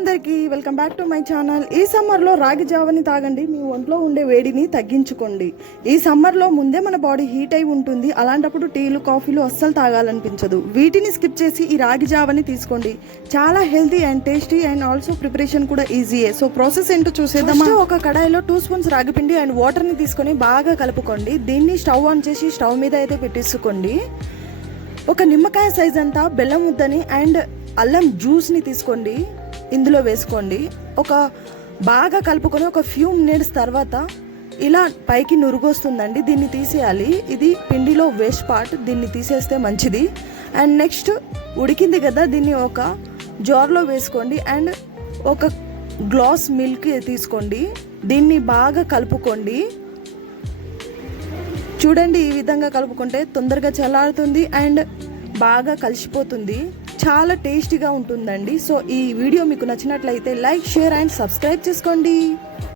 అందరికీ welcome back to my channel. ఈ సమ్మర్లో రాగి జావని తాగండి, మీ ఒంట్లో ఉండే వేడిని తగ్గించుకోండి. ఈ సమ్మర్లో ముందే మన బాడీ హీట్ అయి ఉంటుంది, అలాంటప్పుడు టీలు కాఫీలు అస్సలు తాగాలనిపించదు. వీటిని స్కిప్ చేసి ఈ రాగి జావని తీసుకోండి. చాలా healthy and tasty and also preparation కూడా ఈజీయే. సో ప్రాసెస్ ఏంటో చూసేద్దామా. ఒక కడాయిలో 2 స్పూన్స్ రాగిపిండి అండ్ వాటర్ని తీసుకొని బాగా కలుపుకోండి. దీన్ని స్టవ్ ఆన్ చేసి స్టవ్ మీద అయితే పెట్టేసుకోండి. ఒక నిమ్మకాయ సైజ్ అంతా బెల్లం ముద్దని అండ్ అల్లం జ్యూస్ని తీసుకోండి, ఇందులో వేసుకోండి. ఒక బాగా కలుపుకొని ఒక ఫ్యూ మినిట్స్ తర్వాత ఇలా పైకి నురుగు వస్తుందండి, దీన్ని తీసేయాలి. ఇది పిండిలో వేస్ట్ పార్ట్, దీన్ని తీసేస్తే మంచిది. అండ్ నెక్స్ట్ ఉడికింది కదా, దీన్ని ఒక జార్లో వేసుకోండి అండ్ ఒక గ్లాస్ మిల్క్ తీసుకోండి. దీన్ని బాగా కలుపుకోండి. చూడండి, ఈ విధంగా కలుపుకుంటే తొందరగా చల్లారుతుంది అండ్ బాగా కలిసిపోతుంది. చాలా టేస్టీగా ఉంటుందండి. సో ఈ వీడియో మీకు నచ్చినట్లయితే లైక్, షేర్ అండ్ సబ్స్క్రైబ్ చేసుకోండి.